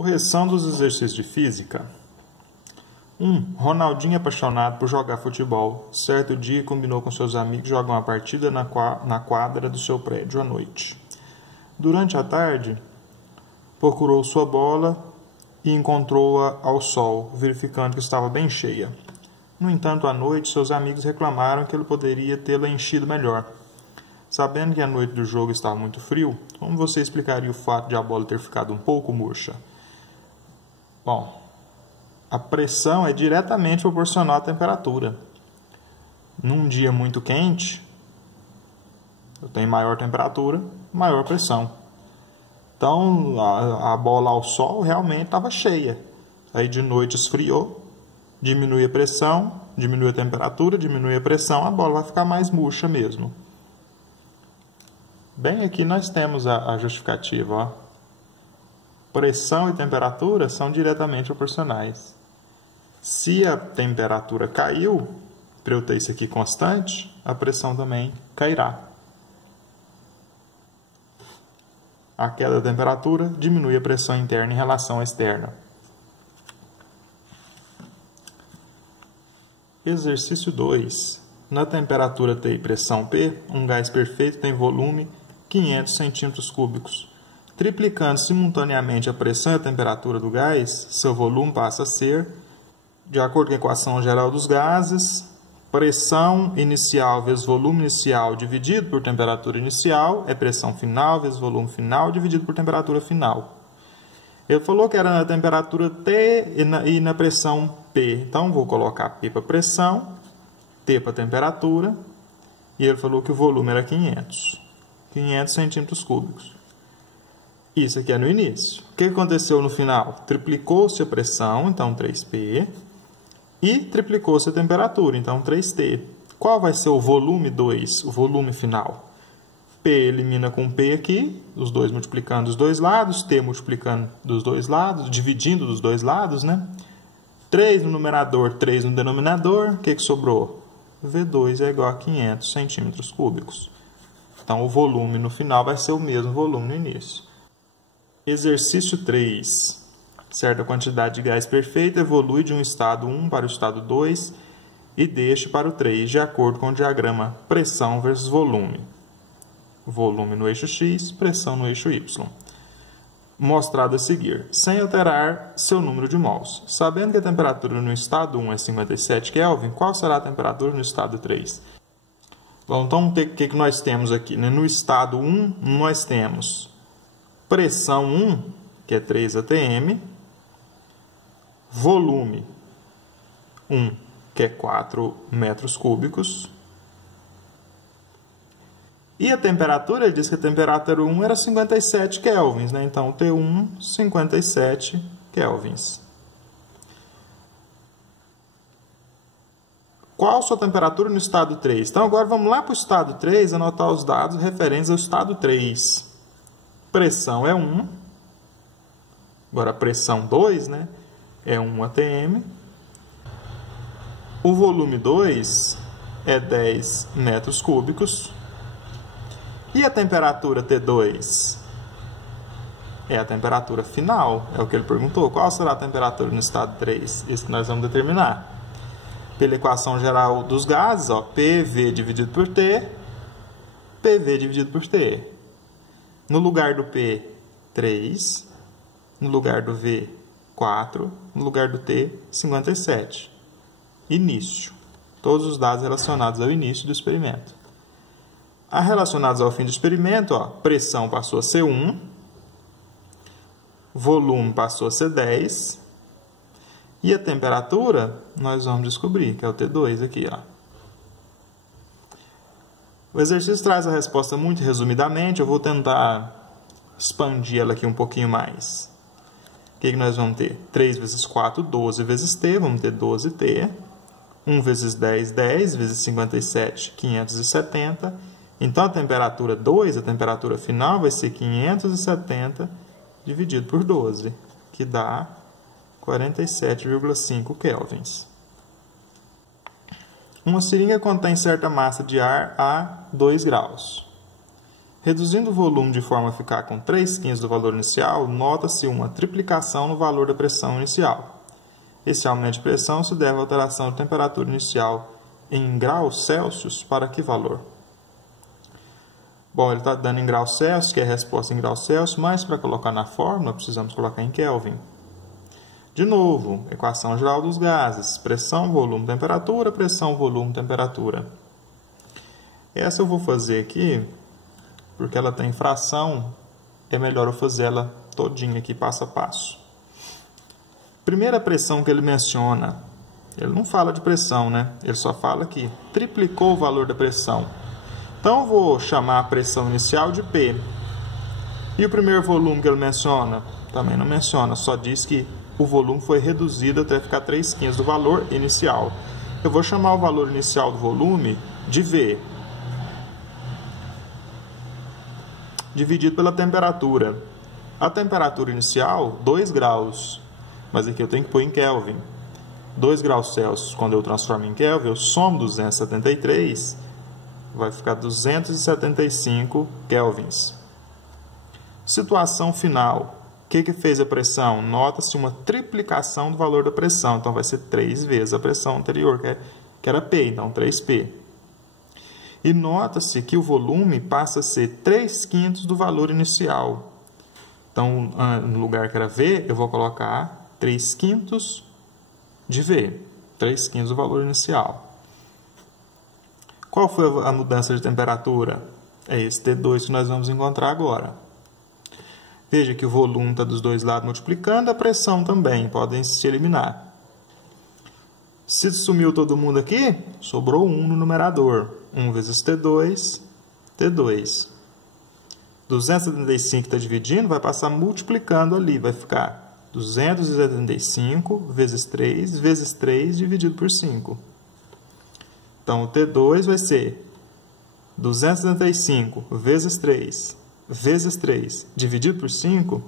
Correção dos exercícios de física. 1. Ronaldinho, apaixonado por jogar futebol, certo dia combinou com seus amigos jogar uma partida na quadra do seu prédio à noite. Durante a tarde, procurou sua bola e encontrou-a ao sol, verificando que estava bem cheia. No entanto, à noite, seus amigos reclamaram que ele poderia tê-la enchido melhor. Sabendo que a noite do jogo estava muito frio, como você explicaria o fato de a bola ter ficado um pouco murcha? Bom, a pressão é diretamente proporcional à temperatura. Num dia muito quente, eu tenho maior temperatura, maior pressão. Então, a bola ao sol realmente estava cheia. Aí de noite esfriou, diminui a pressão, diminui a temperatura, diminui a pressão, a bola vai ficar mais murcha mesmo. Bem, aqui nós temos a justificativa. Ó. Pressão e temperatura são diretamente proporcionais. Se a temperatura caiu, para eu ter isso aqui constante, a pressão também cairá. A queda da temperatura diminui a pressão interna em relação à externa. Exercício 2. Na temperatura T e pressão P, um gás perfeito tem volume 500 cm3. Triplicando simultaneamente a pressão e a temperatura do gás, seu volume passa a ser, de acordo com a equação geral dos gases, pressão inicial vezes volume inicial dividido por temperatura inicial é pressão final vezes volume final dividido por temperatura final. Ele falou que era na temperatura T e na pressão P. Então, vou colocar P para pressão, T para temperatura, e ele falou que o volume era 500 cm3. Isso aqui é no início. O que aconteceu no final? Triplicou-se a pressão, então 3P, e triplicou-se a temperatura, então 3T. Qual vai ser o volume 2, o volume final? P elimina com P aqui, os dois multiplicando dos dois lados, T multiplicando dos dois lados, dividindo dos dois lados, né? 3 no numerador, 3 no denominador, o que sobrou? V2 é igual a 500 cm3. Então, o volume no final vai ser o mesmo volume no início. Exercício 3. Certa quantidade de gás perfeito evolui de um estado 1 para o estado 2 e deste para o 3, de acordo com o diagrama pressão versus volume. Volume no eixo X, pressão no eixo Y. Mostrado a seguir, sem alterar seu número de mols. Sabendo que a temperatura no estado 1 é 57 Kelvin, qual será a temperatura no estado 3? Bom, então, o que nós temos aqui? No estado 1, nós temos pressão 1, que é 3 atm, volume 1, que é 4 metros cúbicos, e a temperatura, ele diz que a temperatura 1 era 57 kelvins, né? Então, T1, 57 kelvins. Qual a sua temperatura no estado 3? Então, agora vamos lá para o estado 3, anotar os dados referentes ao estado 3. Pressão é 1. Agora, pressão 2, né? É 1 atm. O volume 2 é 10 metros cúbicos. E a temperatura T2? É a temperatura final. É o que ele perguntou. Qual será a temperatura no estado 3? Isso que nós vamos determinar. Pela equação geral dos gases, ó, PV dividido por T, PV dividido por T. No lugar do P, 3. No lugar do V, 4. No lugar do T, 57. Início. Todos os dados relacionados ao início do experimento. Relacionados ao fim do experimento, ó, pressão passou a ser 1. Volume passou a ser 10. E a temperatura, nós vamos descobrir, que é o T2 aqui, ó. O exercício traz a resposta muito resumidamente, eu vou tentar expandir ela aqui um pouquinho mais. O que nós vamos ter? 3 vezes 4, 12 vezes T, vamos ter 12T. 1 vezes 10, 10 vezes 57, 570. Então, a temperatura 2, a temperatura final, vai ser 570 dividido por 12, que dá 47,5 kelvins. Uma seringa contém certa massa de ar a 2 graus. Reduzindo o volume de forma a ficar com 3/5 do valor inicial, nota-se uma triplicação no valor da pressão inicial. Esse aumento de pressão se deve à alteração de temperatura inicial em graus Celsius para que valor? Bom, ele está dando em graus Celsius, que é a resposta em graus Celsius, mas para colocar na fórmula precisamos colocar em Kelvin. De novo, equação geral dos gases, pressão, volume, temperatura, pressão, volume, temperatura. Essa eu vou fazer aqui, porque ela tem fração, é melhor eu fazer ela todinha aqui, passo a passo. Primeira pressão que ele menciona, ele não fala de pressão, né? Ele só fala que triplicou o valor da pressão. Então, eu vou chamar a pressão inicial de P. E o primeiro volume que ele menciona? Também não menciona, só diz que o volume foi reduzido até ficar 3/5 do valor inicial. Eu vou chamar o valor inicial do volume de V, dividido pela temperatura. A temperatura inicial, 2 graus, mas aqui eu tenho que pôr em Kelvin. 2 graus Celsius, quando eu transformo em Kelvin, eu somo 273, vai ficar 275 kelvins. Situação final. O que fez a pressão? Nota-se uma triplicação do valor da pressão. Então, vai ser 3 vezes a pressão anterior, que era P. Então, 3P. E nota-se que o volume passa a ser 3/5 do valor inicial. Então, no lugar que era V, eu vou colocar 3/5 de V. 3/5 do valor inicial. Qual foi a mudança de temperatura? É esse T2 que nós vamos encontrar agora. Veja que o volume está dos dois lados multiplicando, a pressão também, podem se eliminar. Se sumiu todo mundo aqui, sobrou 1 no numerador. 1 vezes T2, T2. 275 está dividindo, vai passar multiplicando ali, vai ficar 275 vezes 3 dividido por 5. Então, o T2 vai ser 275 vezes 3 dividido por 5,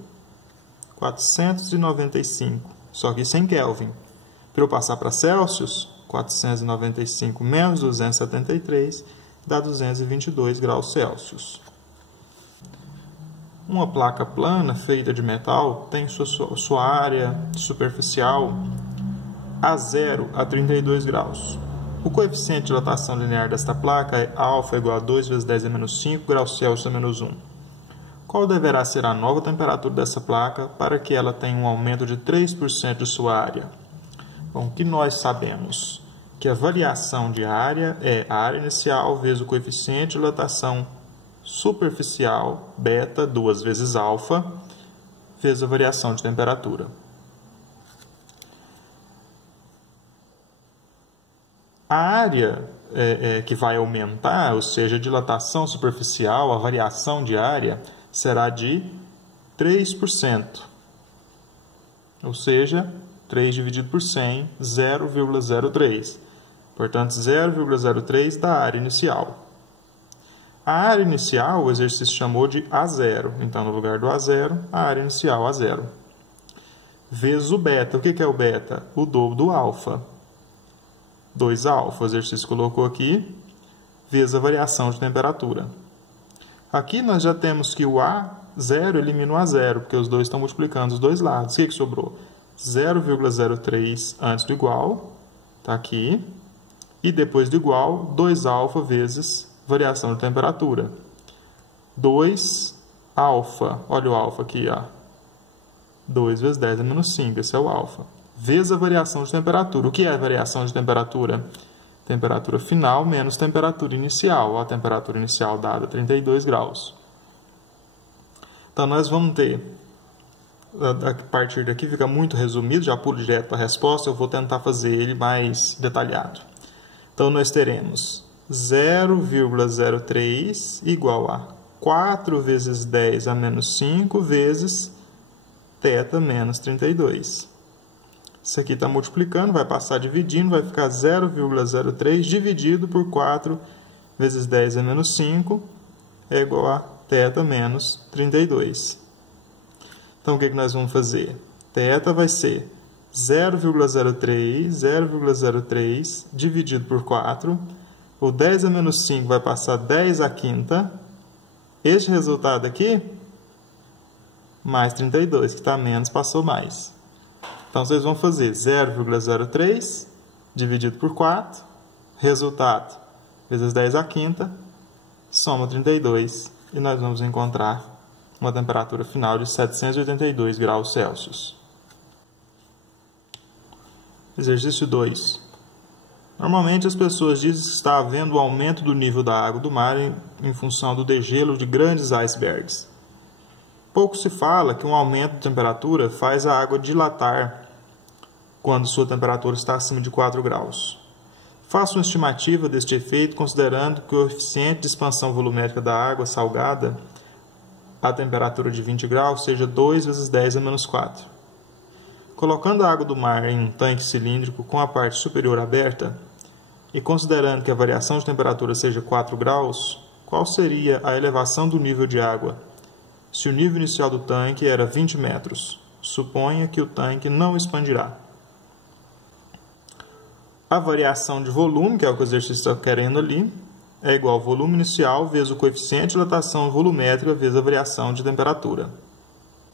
495. Só que isso é em Kelvin. Para eu passar para Celsius, 495 menos 273 dá 222 graus Celsius. Uma placa plana feita de metal tem sua área superficial A0 a 32 graus. O coeficiente de dilatação linear desta placa é α igual a 2 vezes 10 a menos 5 graus Celsius a menos 1. Qual deverá ser a nova temperatura dessa placa para que ela tenha um aumento de 3% de sua área? Bom, o que nós sabemos? Que a variação de área é a área inicial vezes o coeficiente de dilatação superficial, beta, 2 vezes alfa, vezes a variação de temperatura. A área que vai aumentar, ou seja, a dilatação superficial, a variação de área, será de 3%. Ou seja, 3 dividido por 100, 0,03. Portanto, 0,03 da área inicial. A área inicial, o exercício chamou de A0. Então, no lugar do A0, a área inicial A0. Vezes o beta. O que é o beta? O dobro do alfa. 2 alfa, o exercício colocou aqui, vezes a variação de temperatura. Aqui nós já temos que o A0 elimina o A0, porque os dois estão multiplicando os dois lados. O que sobrou? 0,03 antes do igual, está aqui, e depois do igual, 2 alfa vezes variação de temperatura. 2 alfa, olha o alfa aqui, ó. 2 vezes 10 a menos 5, esse é o alfa. Vezes a variação de temperatura. O que é a variação de temperatura? Temperatura final menos temperatura inicial. A temperatura inicial dada 32 graus. Então, nós vamos ter, a partir daqui fica muito resumido, já pulo direto para a resposta, eu vou tentar fazer ele mais detalhado. Então, nós teremos 0,03 igual a 4 vezes 10 a menos 5 vezes θ menos 32. Isso aqui está multiplicando, vai passar dividindo, vai ficar 0,03 dividido por 4 vezes 10 a menos 5 é igual a θ menos 32. Então, o que nós vamos fazer? Θ vai ser 0,03 dividido por 4. O 10 a menos 5 vai passar 10 à quinta Este resultado aqui, mais 32, que está menos, passou mais. Então, vocês vão fazer 0,03 dividido por 4, resultado, vezes 10 à quinta, soma 32, e nós vamos encontrar uma temperatura final de 782 graus Celsius. Exercício 2. Normalmente as pessoas dizem que está havendo aumento do nível da água do mar em função do degelo de grandes icebergs. Pouco se fala que um aumento de temperatura faz a água dilatar quando sua temperatura está acima de 4 graus. Faça uma estimativa deste efeito considerando que o coeficiente de expansão volumétrica da água salgada a temperatura de 20 graus seja 2 vezes 10 a menos 4. Colocando a água do mar em um tanque cilíndrico com a parte superior aberta e considerando que a variação de temperatura seja 4 graus, qual seria a elevação do nível de água? Se o nível inicial do tanque era 20 metros, suponha que o tanque não expandirá. A variação de volume, que é o que o exercício está querendo ali, é igual ao volume inicial vezes o coeficiente de dilatação volumétrica vezes a variação de temperatura.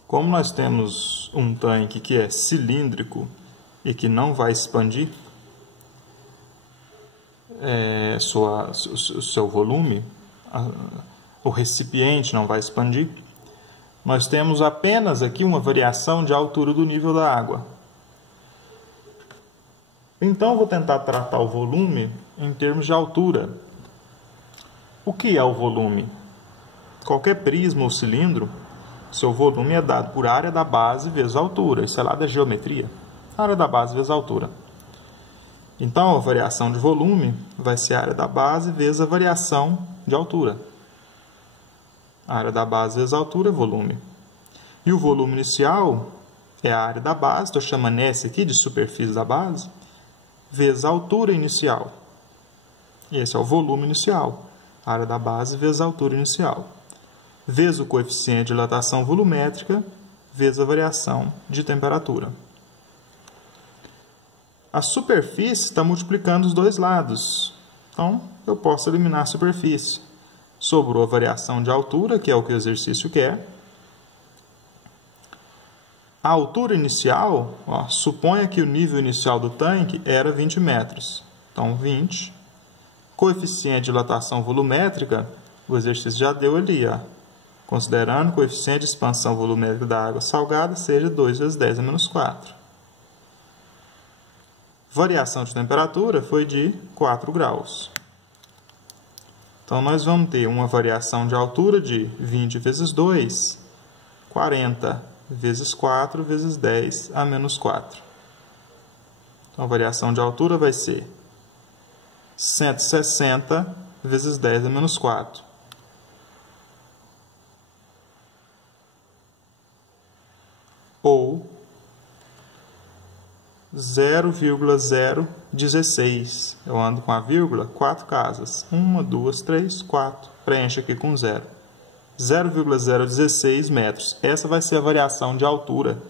Como nós temos um tanque que é cilíndrico e que não vai expandir o seu volume, o recipiente não vai expandir, nós temos apenas aqui uma variação de altura do nível da água. Então, eu vou tentar tratar o volume em termos de altura. O que é o volume? Qualquer prisma ou cilindro, seu volume é dado por área da base vezes a altura. Isso é lá da geometria. Área da base vezes a altura. Então, a variação de volume vai ser a área da base vezes a variação de altura. A área da base vezes a altura é volume. E o volume inicial é a área da base, estou chamando esse aqui de superfície da base, vezes a altura inicial. E esse é o volume inicial. A área da base vezes a altura inicial. Vezes o coeficiente de dilatação volumétrica, vezes a variação de temperatura. A superfície está multiplicando os dois lados. Então, eu posso eliminar a superfície. Sobrou a variação de altura, que é o que o exercício quer. A altura inicial, suponha que o nível inicial do tanque era 20 metros. Então, 20. Coeficiente de dilatação volumétrica, o exercício já deu ali, considerando o coeficiente de expansão volumétrica da água salgada seja 2 vezes 10 a menos 4. Variação de temperatura foi de 4 graus. Então, nós vamos ter uma variação de altura de 20 vezes 2, 40 vezes 4 vezes 10 a menos 4. Então, a variação de altura vai ser 160 vezes 10 a menos 4. Ou 0,016. Eu ando com a vírgula 4 casas. 1, 2, 3, 4. Preenche aqui com 0. 0,016 metros. Essa vai ser a variação de altura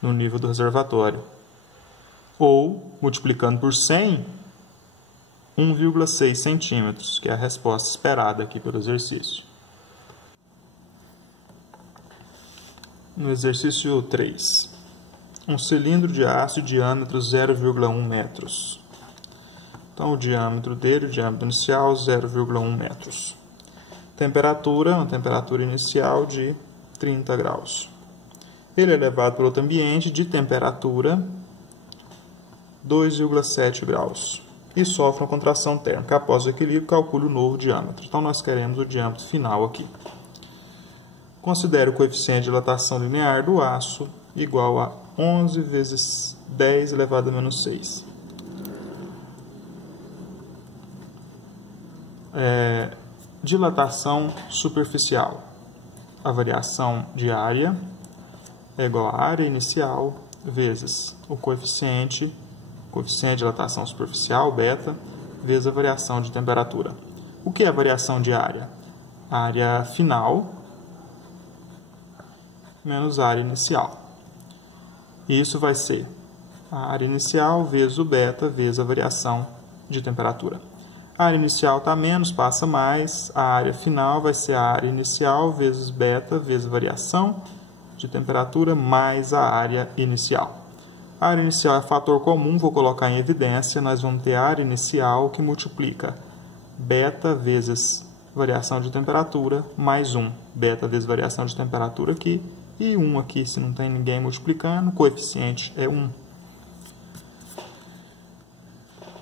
no nível do reservatório. Ou, multiplicando por 100, 1,6 centímetros, que é a resposta esperada aqui pelo exercício. No exercício 3. Um cilindro de aço de diâmetro 0,1 metros. Então, o diâmetro dele, o diâmetro inicial, 0,1 metros. Temperatura, uma temperatura inicial de 30 graus. Ele é levado para outro ambiente de temperatura 2,7 graus. E sofre uma contração térmica. Após o equilíbrio, calcule o novo diâmetro. Então, nós queremos o diâmetro final aqui. Considere o coeficiente de dilatação linear do aço igual a 11 vezes 10 elevado a menos 6. Dilatação superficial. A variação de área é igual à área inicial vezes o coeficiente de dilatação superficial, beta, vezes a variação de temperatura. O que é a variação de área? A área final menos a área inicial. E isso vai ser a área inicial vezes o beta vezes a variação de temperatura. A área inicial está menos, passa mais. A área final vai ser a área inicial vezes beta vezes variação de temperatura mais a área inicial. A área inicial é fator comum, vou colocar em evidência. Nós vamos ter a área inicial que multiplica beta vezes variação de temperatura mais 1. Beta vezes variação de temperatura aqui e 1 aqui, se não tem ninguém multiplicando, o coeficiente é 1.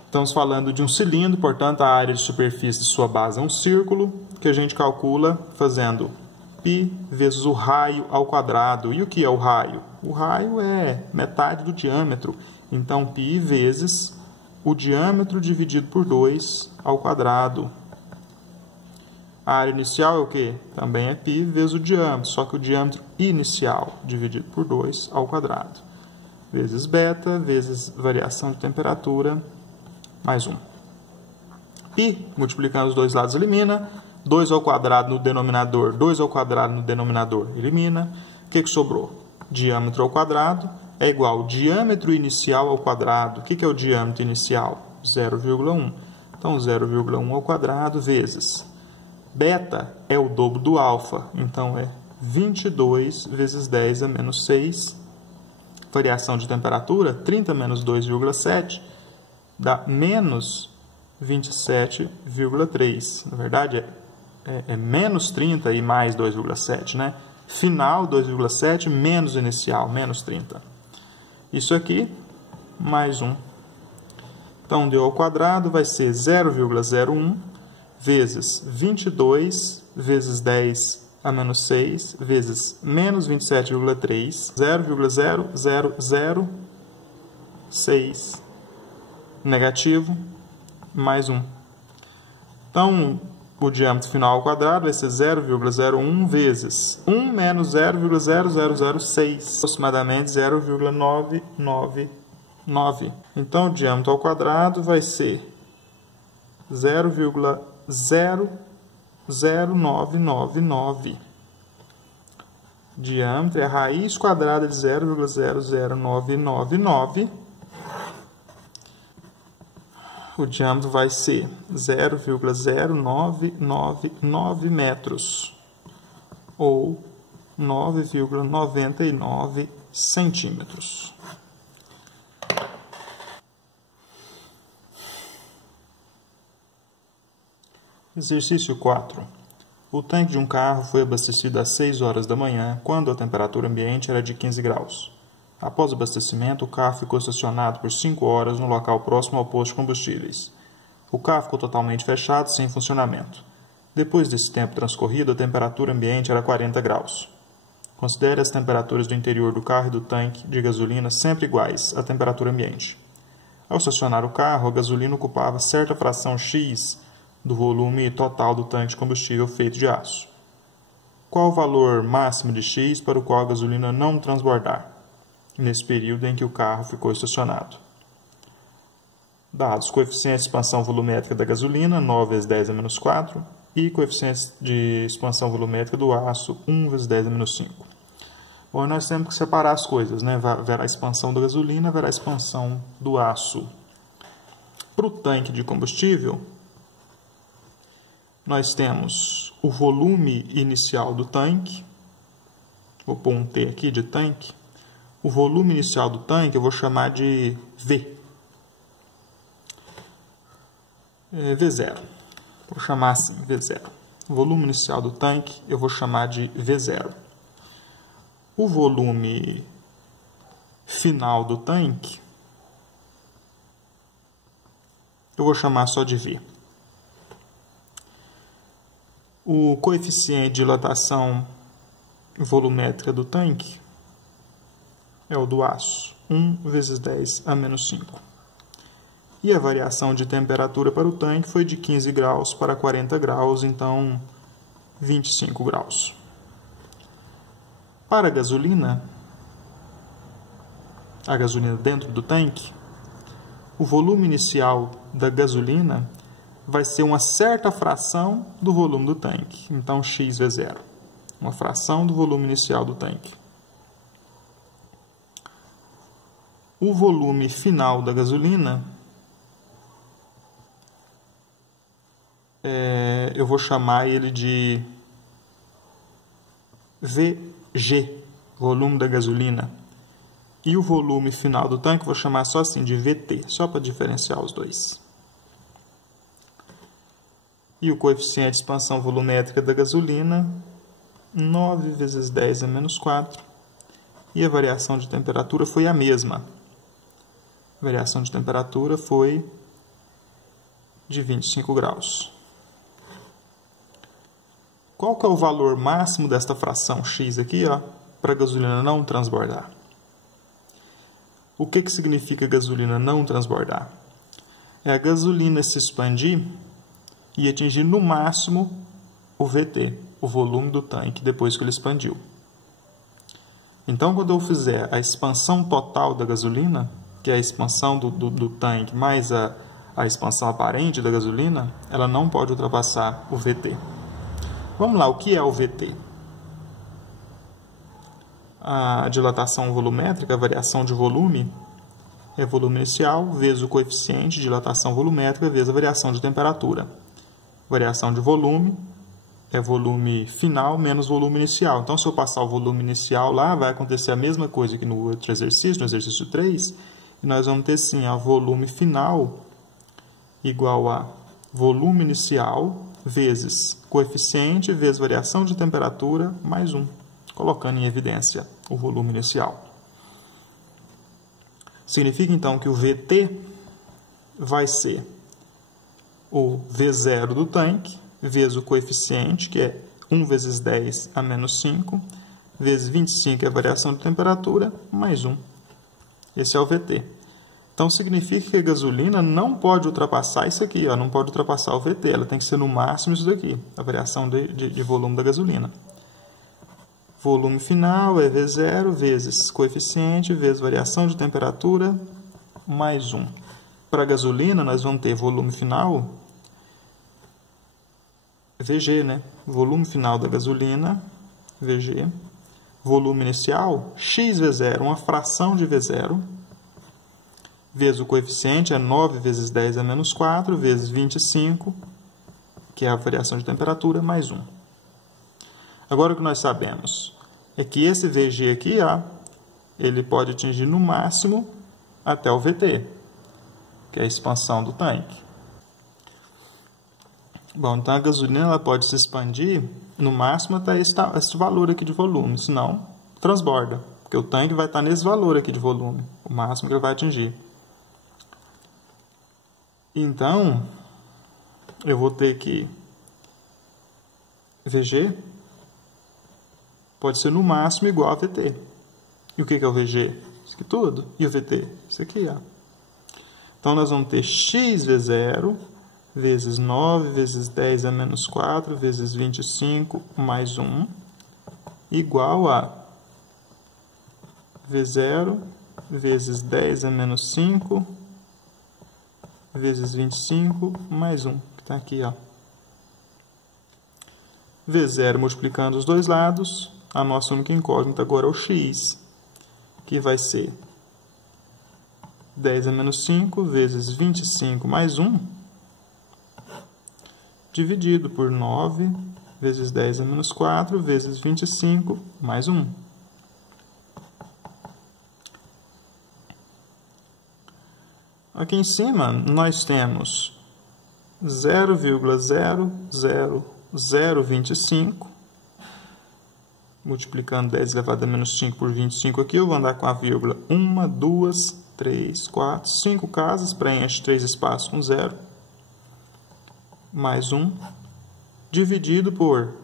Estamos falando de um cilindro, portanto, a área de superfície de sua base é um círculo, que a gente calcula fazendo π vezes o raio ao quadrado. E o que é o raio? O raio é metade do diâmetro. Então, π vezes o diâmetro dividido por 2 ao quadrado. A área inicial é o quê? Também é π vezes o diâmetro, só que o diâmetro inicial dividido por 2 ao quadrado. Vezes beta, vezes variação de temperatura, mais 1. π, multiplicando os dois lados, elimina. 2 ao quadrado no denominador, 2 ao quadrado no denominador, elimina. O que sobrou? Diâmetro ao quadrado é igual ao diâmetro inicial ao quadrado. O que é o diâmetro inicial? 0,1. Então, 0,1 ao quadrado vezes beta é o dobro do alfa. Então, é 22 vezes 10 a menos 6. Variação de temperatura, 30 menos 2,7 dá menos 27,3. Na verdade, é menos 30 e mais 2,7, né? Final 2,7 menos inicial, menos 30. Isso aqui, mais 1. Então, d ao quadrado vai ser 0,01 vezes 22 vezes 10 a menos 6 vezes menos 27,3, 0,0006 negativo, mais 1. Então, o diâmetro final ao quadrado vai ser 0,01 vezes 1 menos 0,0006, aproximadamente 0,999. Então, o diâmetro ao quadrado vai ser 0,00999. Diâmetro é a raiz quadrada de 0,00999. O diâmetro vai ser 0,0999 metros, ou 9,99 centímetros. Exercício 4. O tanque de um carro foi abastecido às 6 horas da manhã, quando a temperatura ambiente era de 15 graus. Após o abastecimento, o carro ficou estacionado por 5 horas no local próximo ao posto de combustíveis. O carro ficou totalmente fechado, sem funcionamento. Depois desse tempo transcorrido, a temperatura ambiente era 40 graus. Considere as temperaturas do interior do carro e do tanque de gasolina sempre iguais à temperatura ambiente. Ao estacionar o carro, a gasolina ocupava certa fração X do volume total do tanque de combustível feito de aço. Qual o valor máximo de X para o qual a gasolina não transbordar, nesse período em que o carro ficou estacionado? Dados: coeficiente de expansão volumétrica da gasolina, 9 vezes 10 a menos 4, e coeficiente de expansão volumétrica do aço, 1 vezes 10 a menos 5. Bom, nós temos que separar as coisas, né? Verá a expansão da gasolina, verá a expansão do aço. Para o tanque de combustível, nós temos o volume inicial do tanque. Vou pôr um T aqui de tanque. O volume inicial do tanque eu vou chamar de V. V0. Vou chamar assim, V0. O volume inicial do tanque eu vou chamar de V0. O volume final do tanque eu vou chamar só de V. O coeficiente de dilatação volumétrica do tanque é o do aço, 1 vezes 10 a menos 5. E a variação de temperatura para o tanque foi de 15 graus para 40 graus, então 25 graus. Para a gasolina dentro do tanque, o volume inicial da gasolina vai ser uma certa fração do volume do tanque. Então, X vezes 0. Uma fração do volume inicial do tanque. O volume final da gasolina eu vou chamar ele de VG, volume da gasolina. E o volume final do tanque eu vou chamar só assim de VT, só para diferenciar os dois. E o coeficiente de expansão volumétrica da gasolina, 9 vezes 10 a menos 4. E a variação de temperatura foi a mesma. A variação de temperatura foi de 25 graus. Qual que é o valor máximo desta fração x aqui, para a gasolina não transbordar? O que significa gasolina não transbordar? É a gasolina se expandir e atingir no máximo o VT, o volume do tanque, depois que ele expandiu. Então, quando eu fizer a expansão total da gasolina, que é a expansão do tanque mais a expansão aparente da gasolina, ela não pode ultrapassar o VT. Vamos lá, o que é o VT? A dilatação volumétrica, a variação de volume, é volume inicial vezes o coeficiente de dilatação volumétrica vezes a variação de temperatura. Variação de volume é volume final menos volume inicial. Então, se eu passar o volume inicial lá, vai acontecer a mesma coisa que no outro exercício, no exercício 3, e nós vamos ter sim a volume final igual a volume inicial vezes coeficiente vezes variação de temperatura mais 1. Colocando em evidência o volume inicial. Significa, então, que o VT vai ser o V0 do tanque, vezes o coeficiente, que é 1 vezes 10 a menos 5, vezes 25, que é a variação de temperatura, mais 1. Esse é o VT. Então, significa que a gasolina não pode ultrapassar isso aqui, não pode ultrapassar o VT. Ela tem que ser no máximo isso daqui, a variação de volume da gasolina. Volume final é V0 vezes coeficiente vezes variação de temperatura mais 1. Para a gasolina, nós vamos ter volume final, VG, né? Volume final da gasolina, VG. Volume inicial, XV0, uma fração de V0, vezes o coeficiente, é 9 vezes 10 a menos 4, vezes 25, que é a variação de temperatura, mais 1. Agora, o que nós sabemos é que esse VG aqui, ele pode atingir no máximo até o VT, que é a expansão do tanque. Bom, então a gasolina ela pode se expandir no máximo até esse valor aqui de volume, senão transborda, porque o tanque vai estar nesse valor aqui de volume, o máximo que ele vai atingir. Então, eu vou ter que VG pode ser no máximo igual a VT. E o que é o VG? Isso aqui tudo. E o VT? Isso aqui, Então, nós vamos ter XV0 vezes 9 vezes 10 a menos 4 vezes 25 mais 1 igual a V0 vezes 10 a menos 5 vezes 25 mais 1, que está aqui, V0 multiplicando os dois lados, a nossa única incógnita agora é o x, que vai ser 10 a menos 5 vezes 25 mais 1, dividido por 9 vezes 10 a menos 4 vezes 25 mais 1. Aqui em cima, nós temos 0,00025, multiplicando 10 elevado a menos 5 por 25 aqui, eu vou andar com a vírgula 1, 2, 3, 4, 5 casas, preenche 3 espaços com 0, mais 1, dividido por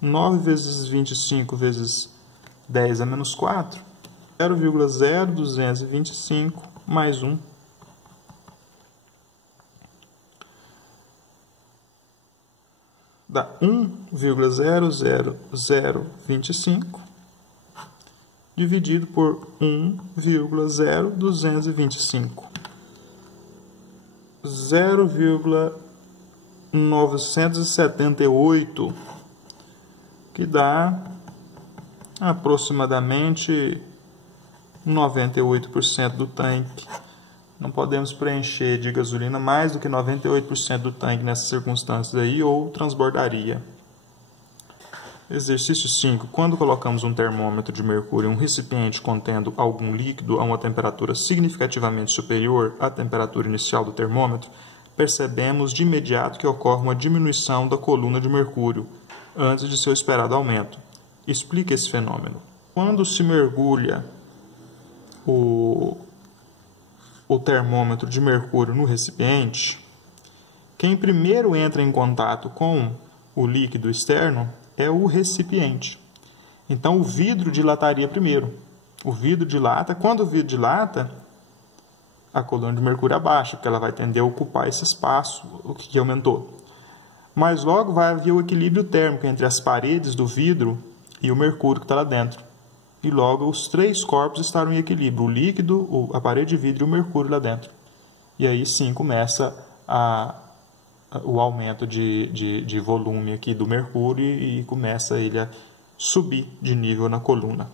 9 vezes 25 vezes 10 a menos 4, 0,0225 mais 1. Dá 1,00025 dividido por 1,0225. 0,978, que dá aproximadamente 98% do tanque Não podemos preencher de gasolina mais do que 98% do tanque nessas circunstâncias aí, ou transbordaria. Exercício 5. Quando colocamos um termômetro de mercúrio em um recipiente contendo algum líquido a uma temperatura significativamente superior à temperatura inicial do termômetro, percebemos de imediato que ocorre uma diminuição da coluna de mercúrio, antes de seu esperado aumento. Explique esse fenômeno. Quando se mergulha o termômetro de mercúrio no recipiente, quem primeiro entra em contato com o líquido externo é o recipiente. Então, o vidro dilataria primeiro. O vidro dilata. Quando o vidro dilata, a coluna de mercúrio abaixa, porque ela vai tender a ocupar esse espaço, o que aumentou. Mas logo vai haver o equilíbrio térmico entre as paredes do vidro e o mercúrio que está lá dentro. E logo os três corpos estarão em equilíbrio, o líquido, a parede de vidro e o mercúrio lá dentro. E aí sim começa o aumento de volume aqui do mercúrio e começa ele a subir de nível na coluna.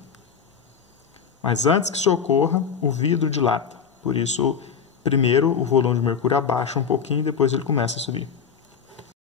Mas antes que isso ocorra, o vidro dilata. Por isso, primeiro o volume de mercúrio abaixa um pouquinho e depois ele começa a subir.